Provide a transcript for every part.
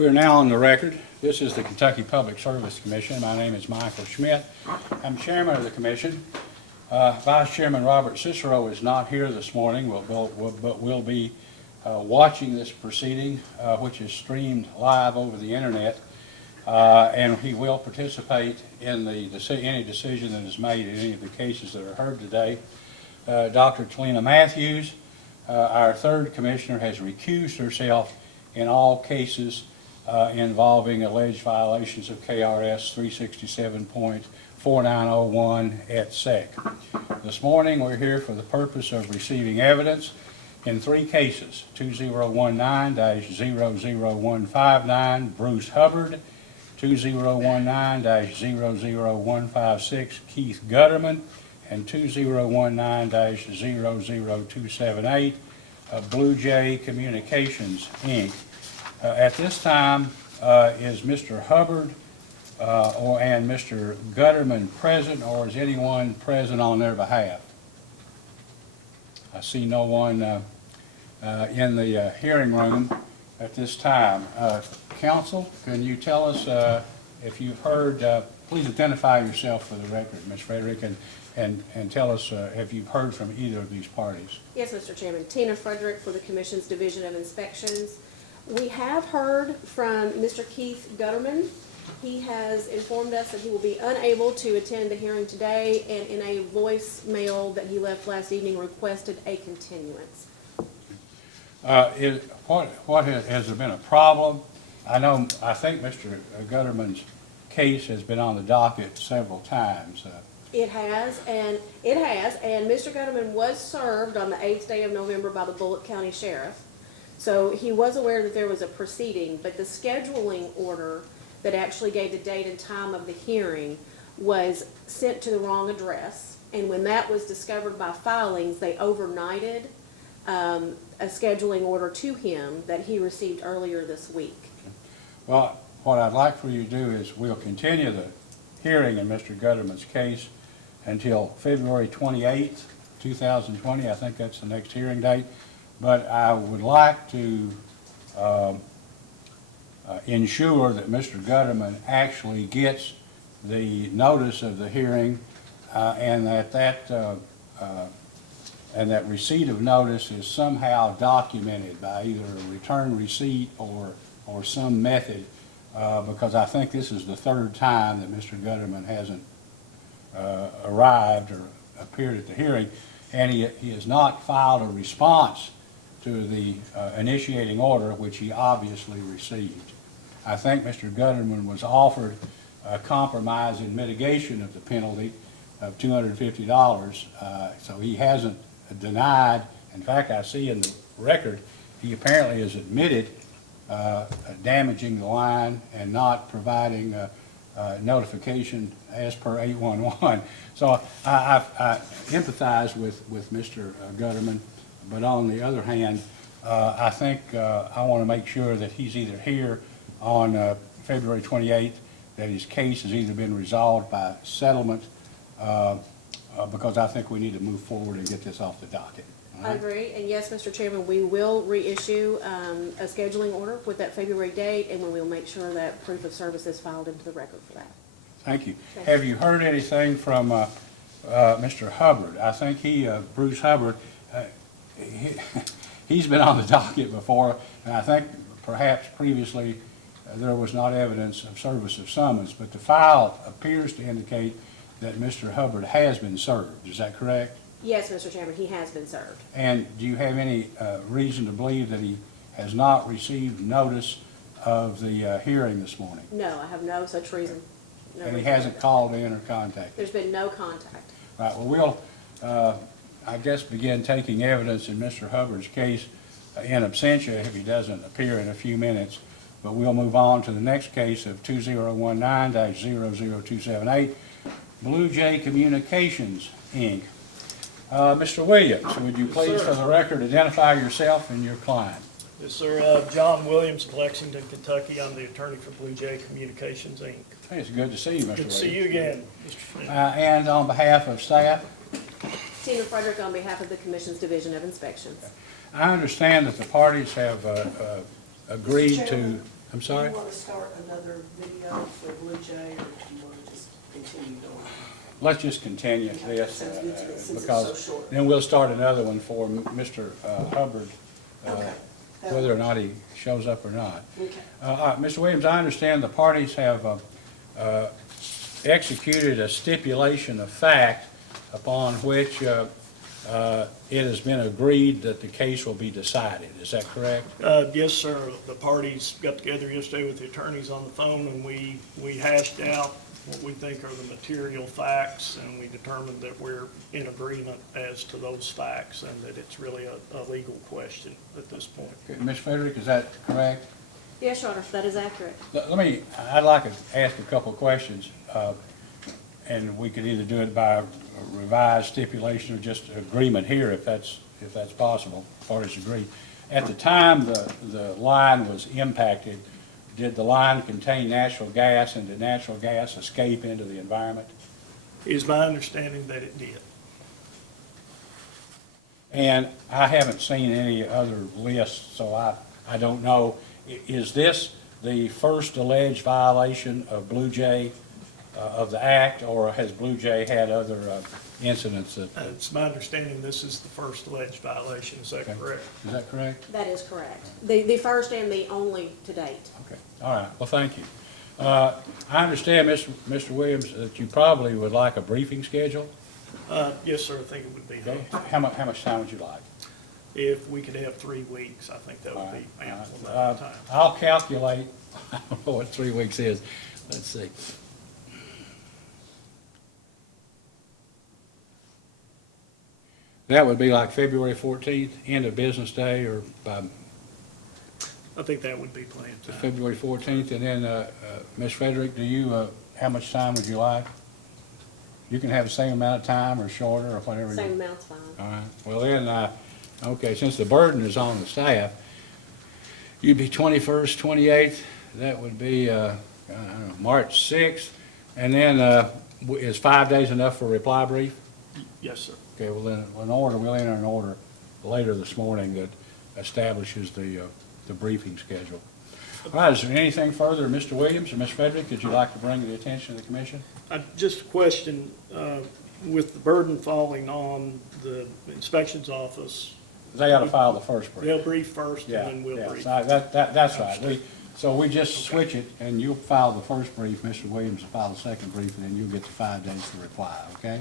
We are now on the record. This is the Kentucky Public Service Commission. My name is Michael Schmidt. I'm chairman of the commission. Vice Chairman Robert Cicero is not here this morning, but will be watching this proceeding, which is streamed live over the internet, and he will participate in any decision that is made in any of the cases that are heard today. Dr. Talina Matthews, our third commissioner, has recused herself in all cases involving alleged violations of KRS 367.4901 et sec. This morning we're here for the purpose of receiving evidence in three cases: 2019-00159 Bruce Hubbard, 2019-00156 Keith Gutterman, and 2019-00278 Blue Jay Communications, Inc. At this time, is Mr. Hubbard and Mr. Gutterman present, or is anyone present on their behalf? I see no one in the hearing room at this time. Counsel, can you tell us if you've heard, please identify yourself for the record, Ms. Frederick, and tell us if you've heard from either of these parties. Yes, Mr. Chairman. Tina Frederick for the Commission's Division of Inspections. We have heard from Mr. Keith Gutterman. He has informed us that he will be unable to attend the hearing today, and in a voicemail that he left last evening requested a continuance. Has there been a problem? I think Mr. Gutterman's case has been on the docket several times. It has, and Mr. Gutterman was served on the 8th day of November by the Bullitt County Sheriff. So he was aware that there was a proceeding, but the scheduling order that actually gave the date and time of the hearing was sent to the wrong address. And when that was discovered by filings, they overnighted a scheduling order to him that he received earlier this week. Well, what I'd like for you to do is we'll continue the hearing in Mr. Gutterman's case until February 28th, 2020. I think that's the next hearing date. But I would like to ensure that Mr. Gutterman actually gets the notice of the hearing and that receipt of notice is somehow documented by either a return receipt or some method, because I think this is the third time that Mr. Gutterman hasn't arrived or appeared at the hearing, and he has not filed a response to the initiating order, which he obviously received. I think Mr. Gutterman was offered a compromise in mitigation of the penalty of $250, so he hasn't denied. In fact, I see in the record he apparently has admitted damaging the line and not providing notification as per 811. So I empathize with Mr. Gutterman. But on the other hand, I think I want to make sure that he's either here on February 28th, that his case has either been resolved by settlement, because I think we need to move forward and get this off the docket. I agree, and yes, Mr. Chairman, we will reissue a scheduling order with that February date, and we will make sure that proof of service is filed into the record for that. Thank you. Okay. Have you heard anything from Mr. Hubbard? I think Bruce Hubbard, he's been on the docket before, and I think perhaps previously there was not evidence of service of summons, but the file appears to indicate that Mr. Hubbard has been served. Is that correct? Yes, Mr. Chairman, he has been served. And do you have any reason to believe that he has not received notice of the hearing this morning? No, I have no such reason. No And he reason. hasn't called in or contacted? There's been no contact. Right, well, we'll, I guess, begin taking evidence in Mr. Hubbard's case in absentia if he doesn't appear in a few minutes. But we'll move on to the next case of 2019-00278, Blue Jay Communications, Inc. Mr. Williams, would you please, for the record, identify yourself and your client? Yes, sir. John Williams, Lexington, Kentucky. I'm the attorney for Blue Jay Communications, Inc. Hey, it's good to see you, Mr. Williams. Good to see you again, Mr. Smith. And on behalf of staff? Tina Frederick on behalf of the Commission's Division of Inspections. I understand that the parties have agreed to I'm sorry? Do you want to start another video for Blue Jay, or do you want to just continue going? Let's just continue Okay, this, sounds good to me, since it's because so short. then we'll start another one for Mr. Hubbard, Okay. whether or not he shows up or not. Okay. All right, Mr. Williams, I understand the parties have executed a stipulation of fact upon which it has been agreed that the case will be decided. Is that correct? Yes, sir. The parties got together yesterday with the attorneys on the phone, and we hashed out what we think are the material facts, and we determined that we're in agreement as to those facts, and that it's really a legal question at this point. Okay, Ms. Frederick, is that correct? Yes, Your Honor, that is accurate. I'd like to ask a couple of questions, and we could either do it by a revised stipulation or just agreement here, if that's possible, parties agree. At the time the line was impacted, did the line contain natural gas, and did natural gas escape into the environment? It is my understanding that it did. And I haven't seen any other lists, so I don't know. Is this the first alleged violation of Blue Jay, of the act, or has Blue Jay had other incidents that? It's my understanding this is the first alleged violation. Is that Okay. correct? Is that correct? That is correct. The first and the only to date. Okay, all right, well, thank you. I understand, Mr. Williams, that you probably would like a briefing schedule. Yes, sir. I think it would be Okay, helpful. how much time would you like? If we could have 3 weeks, I think that All would right, be ample all amount of right. time. I'll calculate, I don't know what 3 weeks is, let's see. That would be like February 14th, end of business day, or by I think that would be planned time. February 14th, and then, Ms. Frederick, how much time would you like? You can have the same amount of time, or shorter, or whatever. Same amount's fine. All right, well then, okay, since the burden is on the staff, you'd be 21st, 28th, that would be, I don't know, March 6th, and then, is 5 days enough for a reply brief? Yes, sir. Okay, well then, we'll enter an order later this morning that establishes the briefing schedule. All right, is there anything further, Mr. Williams or Ms. Frederick, that you'd like to bring to the attention of the commission? Just a question, with the burden falling on the inspections office, They ought to file the first brief. they'll brief first and Yeah, then we'll yeah, brief. so that's right. So we just switch it, and you'll file the first brief, Mr. Williams will file the second brief, and then you'll get the 5 days to reply, okay?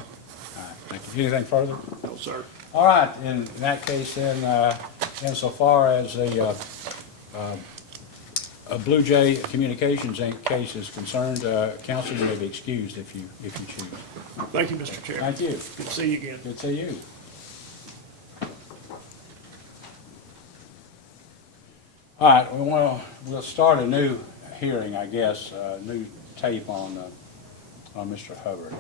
All right, thank you. Anything further? No, sir. All right, in that case then, insofar as the Blue Jay Communications Inc. case is concerned, counsel, you may be excused if you choose. Thank you, Mr. Chair. Thank you. Good to see you again. Good to see you. All right, we'll start a new hearing, I guess, new tape on Mr. Hubbard.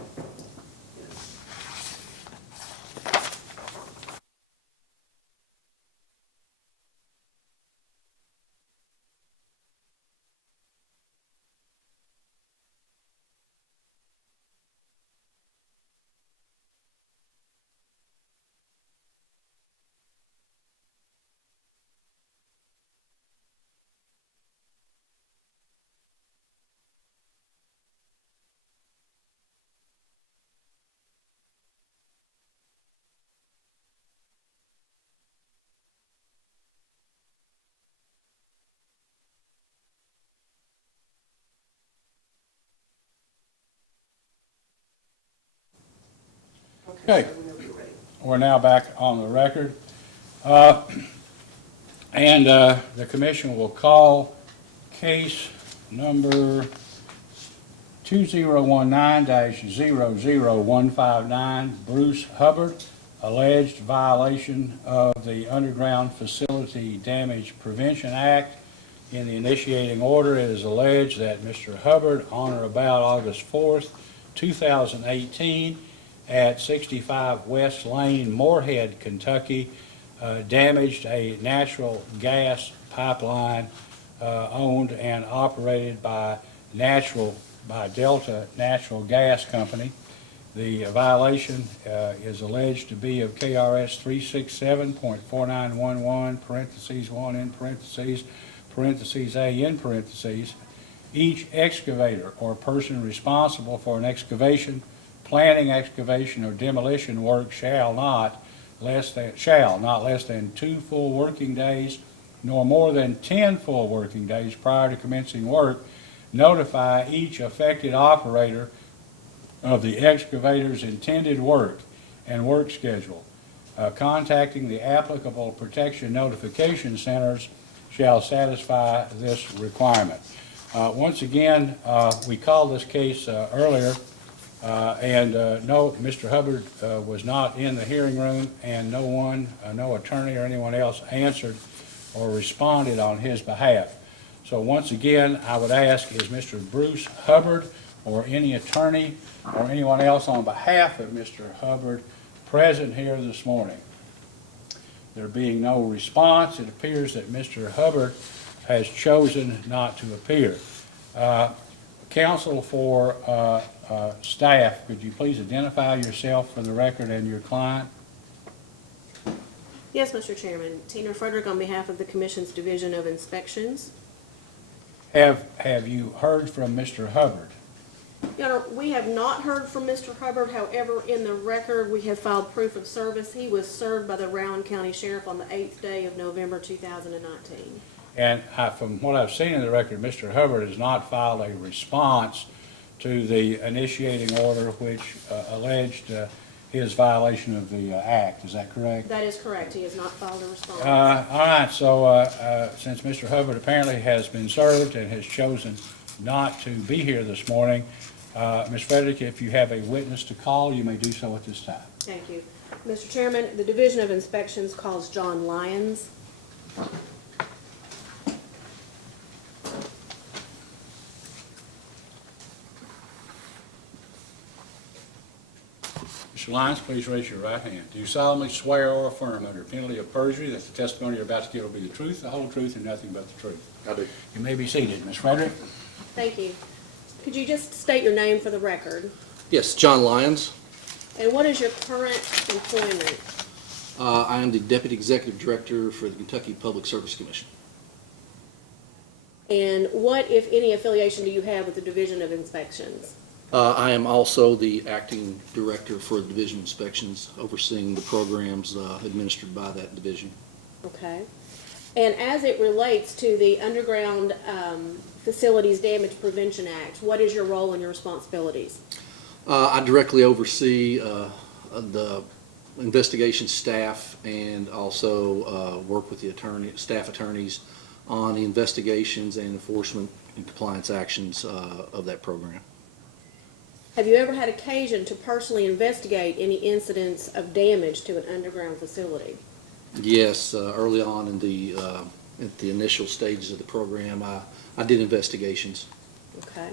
Okay. So whenever you're ready. We're now back on the record. And the commission will call case number 2019-00159, Bruce Hubbard, alleged violation of the Underground Facility Damage Prevention Act. In the initiating order, it is alleged that Mr. Hubbard, on or about August 4th, 2018, at 65 West Lane, Moorhead, Kentucky, damaged a natural gas pipeline owned and operated by Delta Natural Gas Company. The violation is alleged to be of KRS 367.4911, parentheses 1 in parentheses, parentheses A in parentheses, each excavator or person responsible for an excavation, planning excavation, or demolition work shall not less than 2 full working days nor more than 10 full working days prior to commencing work, notify each affected operator of the excavator's intended work and work schedule. Contacting the applicable protection notification centers shall satisfy this requirement. Once again, we called this case earlier, and no, Mr. Hubbard was not in the hearing room, and no attorney or anyone else answered or responded on his behalf. So once again, I would ask, is Mr. Bruce Hubbard or any attorney or anyone else on behalf of Mr. Hubbard present here this morning? There being no response, it appears that Mr. Hubbard has chosen not to appear. Counsel for staff, could you please identify yourself for the record and your client? Yes, Mr. Chairman. Tina Frederick on behalf of the Commission's Division of Inspections. Have you heard from Mr. Hubbard? Your Honor, we have not heard from Mr. Hubbard. However, in the record, we have filed proof of service. He was served by the Rowan County Sheriff on the 8th day of November 2019. And from what I've seen in the record, Mr. Hubbard has not filed a response to the initiating order which alleged his violation of the act. Is that correct? That is correct. He has not filed a response. All right, so since Mr. Hubbard apparently has been served and has chosen not to be here this morning, Ms. Frederick, if you have a witness to call, you may do so at this time. Thank you. Mr. Chairman, the Division of Inspections calls John Lyons. Mr. Lyons, please raise your right hand. Do you solemnly swear or affirm under penalty of perjury that the testimony you're about to give will be the truth, the whole truth, and nothing but the truth? I do. You may be seated. Ms. Frederick? Thank you. Could you just state your name for the record? Yes, John Lyons. And what is your current employment? I am the Deputy Executive Director for the Kentucky Public Service Commission. And what, if any, affiliation do you have with the Division of Inspections? I am also the Acting Director for the Division of Inspections, overseeing the programs administered by that division. Okay. And as it relates to the Underground Facilities Damage Prevention Act, what is your role and your responsibilities? I directly oversee the investigation staff and also work with the staff attorneys on the investigations and enforcement and compliance actions of that program. Have you ever had occasion to personally investigate any incidents of damage to an underground facility? Yes, early on in at the initial stages of the program, I did investigations. Okay.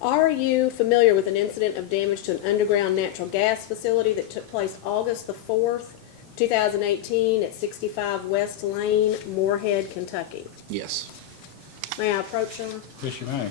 Are you familiar with an incident of damage to an underground natural gas facility that took place August the 4th, 2018 at 65 West Lane, Moorhead, Kentucky? Yes. May I approach you? Yes, you may.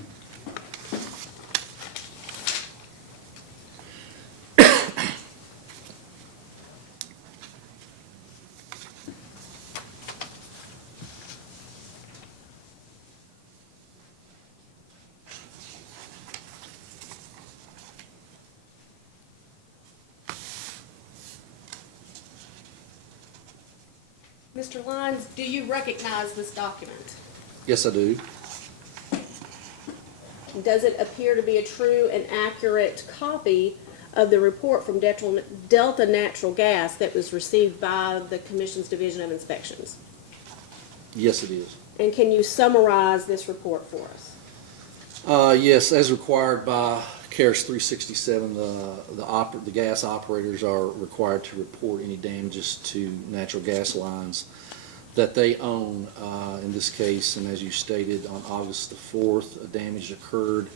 Mr. Lyons, do you recognize this document? Yes, I do. Does it appear to be a true and accurate copy of the report from Delta Natural Gas that was received by the Commission's Division of Inspections? Yes, it is. And can you summarize this report for us? Yes, as required by CARES 367, the gas operators are required to report any damages to natural gas lines that they own. In this case, and as you stated, on August the 4th, a damage occurred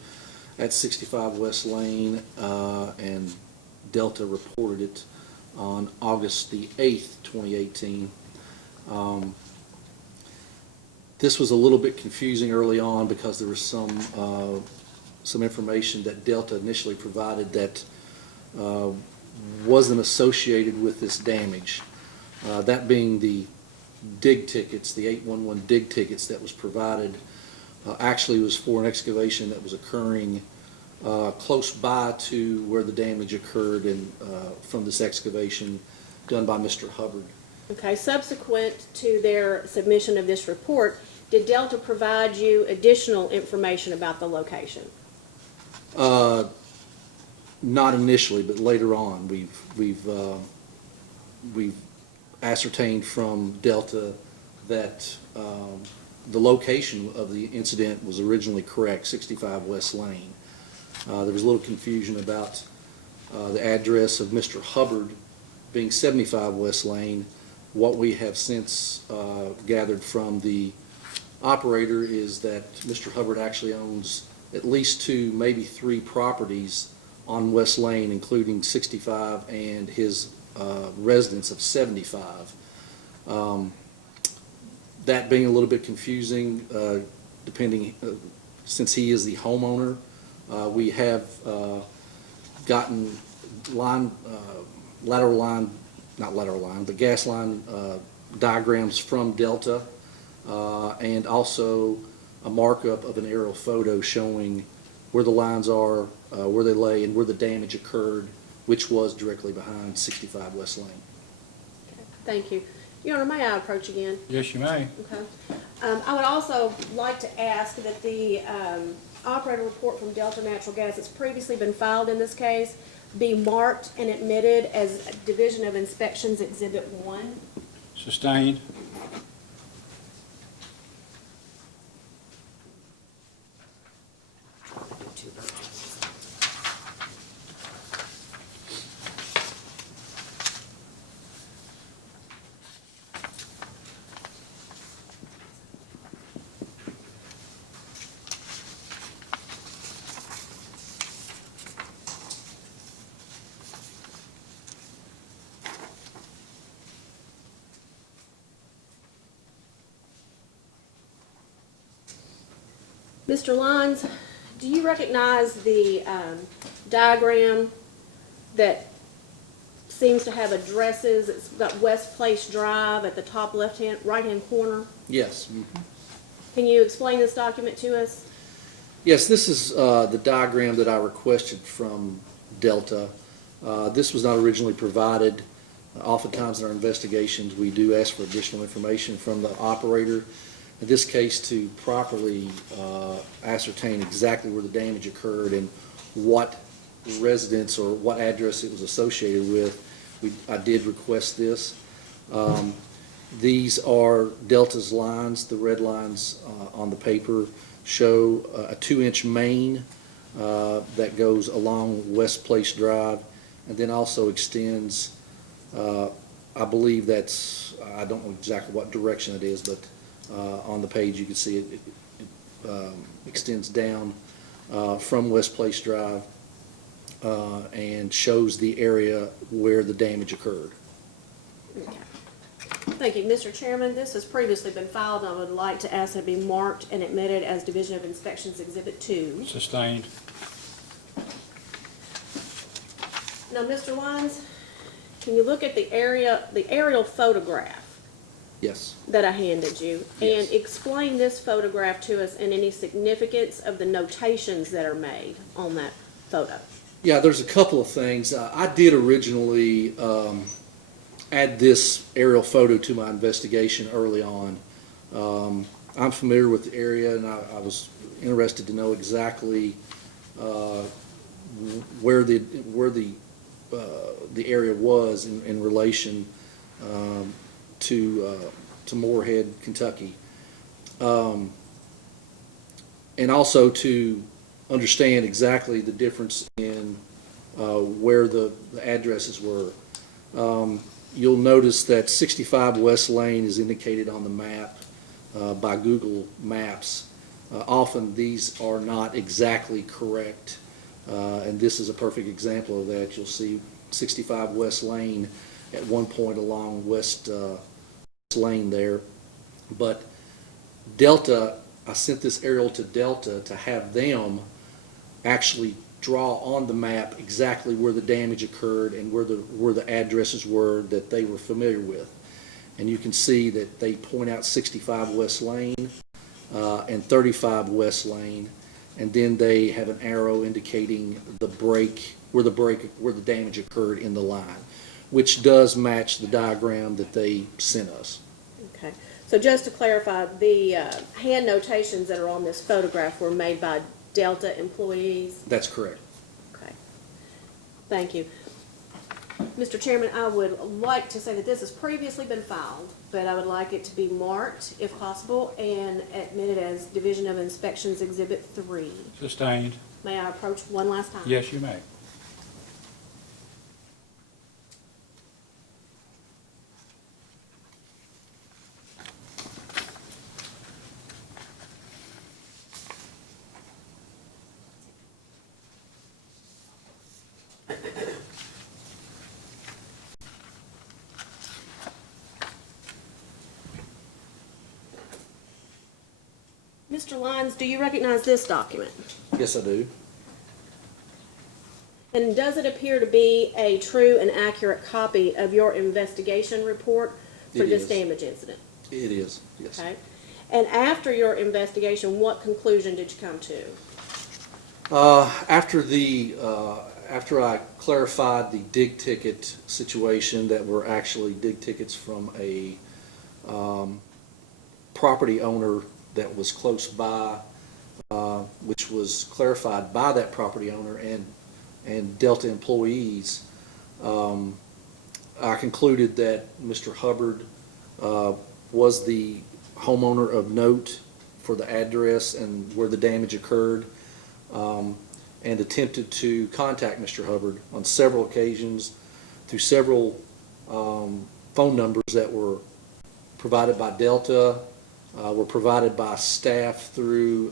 at 65 West Lane, and Delta reported it on August the 8th, 2018. This was a little bit confusing early on because there was some information that Delta initially provided that wasn't associated with this damage. That being the dig tickets, the 811 dig tickets that was provided, actually was for an excavation that was occurring close by to where the damage occurred and from this excavation done by Mr. Hubbard. Okay, subsequent to their submission of this report, did Delta provide you additional information about the location? Not initially, but later on, we've ascertained from Delta that the location of the incident was originally correct, 65 West Lane. There was a little confusion about the address of Mr. Hubbard being 75 West Lane. What we have since gathered from the operator is that Mr. Hubbard actually owns at least 2, maybe 3 properties on West Lane, including 65 and his residence of 75. That being a little bit confusing, depending, since he is the homeowner, we have gotten the gas line diagrams from Delta, and also a markup of an aerial photo showing where the lines are, where they lay, and where the damage occurred, which was directly behind 65 West Lane. Thank you. Your Honor, may I approach again? Yes, you may. Okay. I would also like to ask that the operator report from Delta Natural Gas that's previously been filed in this case be marked and admitted as Division of Inspections Exhibit 1. Sustained. Mr. Lyons, do you recognize the diagram that seems to have addresses? It's got West Place Drive at the top right-hand corner. Yes. Can you explain this document to us? Yes, this is the diagram that I requested from Delta. This was not originally provided. Oftentimes in our investigations, we do ask for additional information from the operator. In this case, to properly ascertain exactly where the damage occurred and what residence or what address it was associated with, I did request this. These are Delta's lines. The red lines on the paper show a 2-inch main that goes along West Place Drive and then also extends, I believe that's, I don't know exactly what direction it is, but on the page you can see it extends down from West Place Drive and shows the area where the damage occurred. Okay. Thank you. Mr. Chairman, this has previously been filed. I would like to ask that it be marked and admitted as Division of Inspections Exhibit 2. Sustained. Now, Mr. Lyons, can you look at the aerial photograph Yes. that I handed you Yes. and explain this photograph to us and any significance of the notations that are made on that photo? Yeah, there's a couple of things. I did originally add this aerial photo to my investigation early on. I'm familiar with the area, and I was interested to know exactly where the area was in relation to Moorhead, Kentucky, and also to understand exactly the difference in where the addresses were. You'll notice that 65 West Lane is indicated on the map by Google Maps. Often these are not exactly correct, and this is a perfect example of that. You'll see 65 West Lane at one point along West Lane there, but Delta, I sent this aerial to Delta to have them actually draw on the map exactly where the damage occurred and where the addresses were that they were familiar with. and you can see that they point out 65 West Lane and 35 West Lane, and then they have an arrow indicating where the damage occurred in the line, which does match the diagram that they sent us. Okay, so just to clarify, the hand notations that are on this photograph were made by Delta employees? That's correct. Okay, thank you. Mr. Chairman, I would like to say that this has previously been filed, but I would like it to be marked, if possible, and admitted as Division of Inspections Exhibit 3. Sustained. May I approach one last time? Yes, you may. Mr. Lyons, do you recognize this document? Yes, I do. And does it appear to be a true and accurate copy of your investigation report for It this is. damage incident? It is, yes. Okay. And after your investigation, what conclusion did you come to? After I clarified the dig ticket situation, that were actually dig tickets from a property owner that was close by, which was clarified by that property owner and Delta employees, I concluded that Mr. Hubbard was the homeowner of note for the address and where the damage occurred, and attempted to contact Mr. Hubbard on several occasions through several phone numbers that were provided by Delta, were provided by staff through,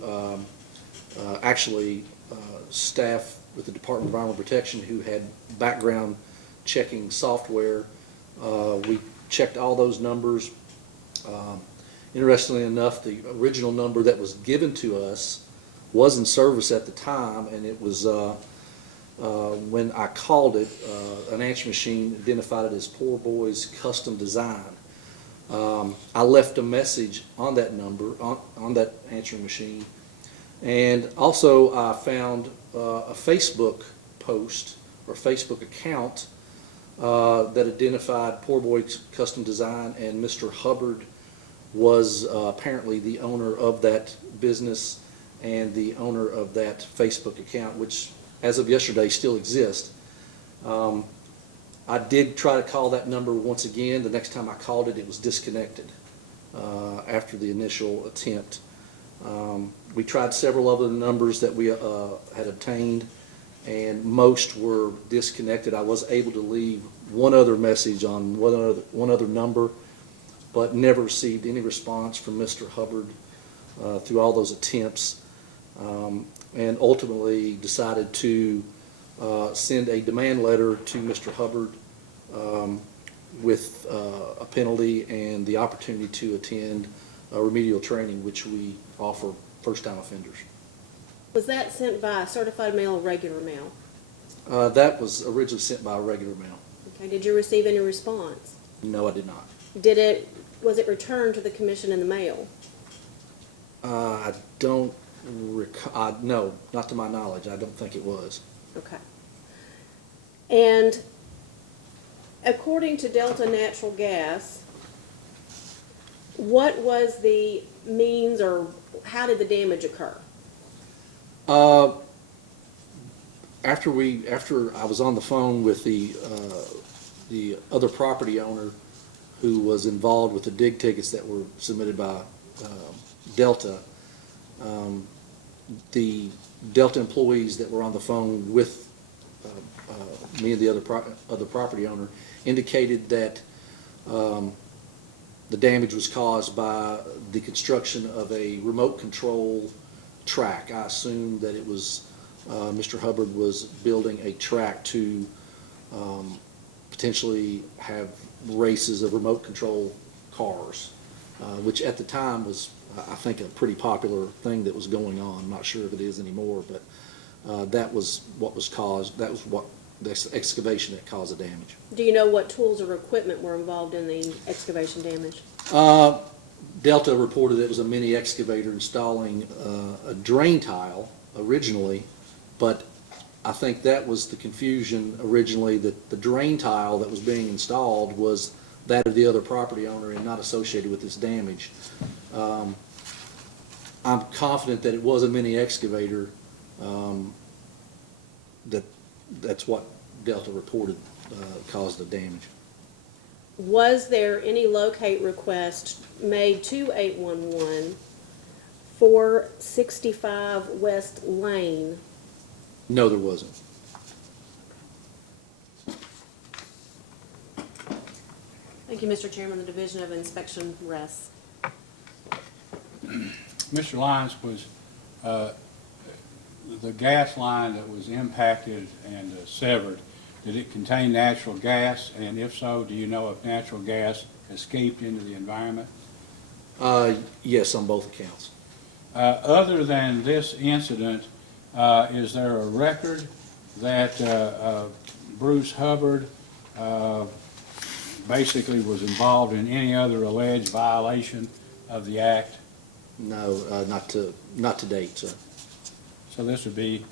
staff with the Department of Environmental Protection who had background checking software. We checked all those numbers. Interestingly enough, the original number that was given to us was in service at the time, and it was, when I called it, an answering machine identified it as Poor Boys Custom Design. I left a message on that number, on that answering machine, and also I found a Facebook post or Facebook account that identified Poor Boys Custom Design, and Mr. Hubbard was apparently the owner of that business and the owner of that Facebook account, which as of yesterday still exists. I did try to call that number once again. The next time I called it, it was disconnected after the initial attempt. We tried several other numbers that we had obtained, and most were disconnected. I was able to leave one other message on one other number, but never received any response from Mr. Hubbard through all those attempts, and ultimately decided to send a demand letter to Mr. Hubbard with a penalty and the opportunity to attend remedial training, which we offer first-time offenders. Was that sent by certified mail or regular mail? That was originally sent by regular mail. Okay, did you receive any response? No, I did not. Was it returned to the commission in the mail? I don't recall, no, not to my knowledge. I don't think it was. Okay. And according to Delta Natural Gas, what was the means or how did the damage occur? After I was on the phone with the other property owner who was involved with the dig tickets that were submitted by Delta, the Delta employees that were on the phone with me and the other property owner indicated that the damage was caused by the construction of a remote control track. I assumed that it was Mr. Hubbard was building a track to potentially have races of remote control cars, which at the time was, I think, a pretty popular thing that was going on. I'm not sure if it is anymore, but that was what was caused. That was what excavation that caused the damage. Do you know what tools or equipment were involved in the excavation damage? Delta reported it was a mini excavator installing a drain tile originally, but I think that was the confusion originally, that the drain tile that was being installed was that of the other property owner and not associated with this damage. I'm confident that it was a mini excavator, that's what Delta reported caused the damage. Was there any locate request made to 811 for 65 West Lane? No, there wasn't. Thank you, Mr. Chairman. The Division of Inspection rests. Mr. Lyons, was the gas line that was impacted and severed, did it contain natural gas? And if so, do you know if natural gas escaped into the environment? Yes, on both accounts. Other than this incident, is there a record that Bruce Hubbard basically was involved in any other alleged violation of the act? No, not to date, sir. So this would be,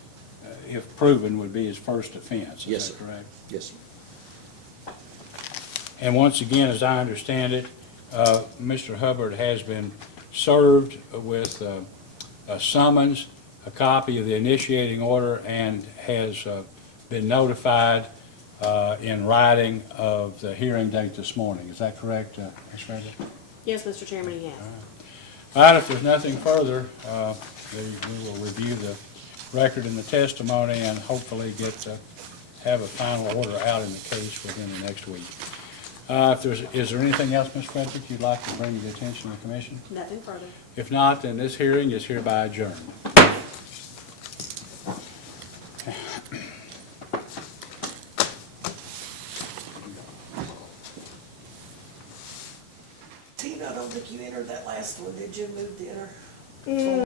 if proven, would be his first offense, Yes, is that sir. correct? Yes, sir. And once again, as I understand it, Mr. Hubbard has been served with a summons, a copy of the initiating order, and has been notified in writing of the hearing date this morning. Is that correct, Ms. Frederick? Yes, Mr. Chairman, he has. All right, if there's nothing further, we will review the record and the testimony and hopefully have a final order out in the case within the next week. Is there anything else, Ms. Frederick, you'd like to bring to the attention of the commission? Nothing further. If not, then this hearing is hereby adjourned. Tina, I don't think you entered that last one, did you? Moved to enter?